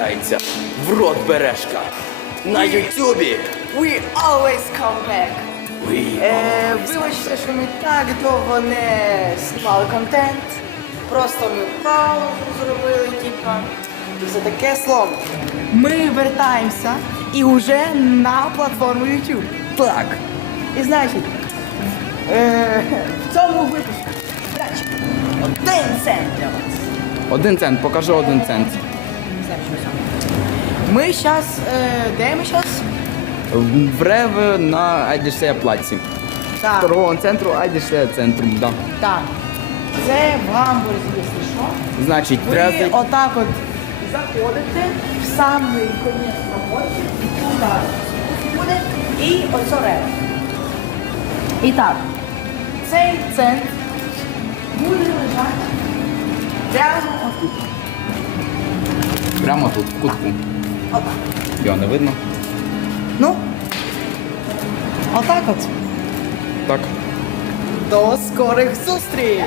повертається в рот бережка. На Ютубі. We always come back. We Е, вибачте, що ми так довго не знімали контент. Просто ми паузу зробили, типа. І все таке слово. Ми вертаємося і вже на платформу YouTube. Так. І значить, е, в цьому випуску значить, один цент для вас. Один цент, покажи один цент. Не знаю, що саме. Ми зараз, е, де? В Реве на Айдішея плаці. Так. Торгового центру Айдішея центру, да. Так. Це в гамбурзі, якщо що. Значить, Ви треба отак от заходите в самий конець проходите, і туди буде, і оце рев. І так, цей центр буде лежати прямо отут. Прямо тут, в кутку. Отак. Його не видно. Ну, отак от. Так. До скорих зустріч!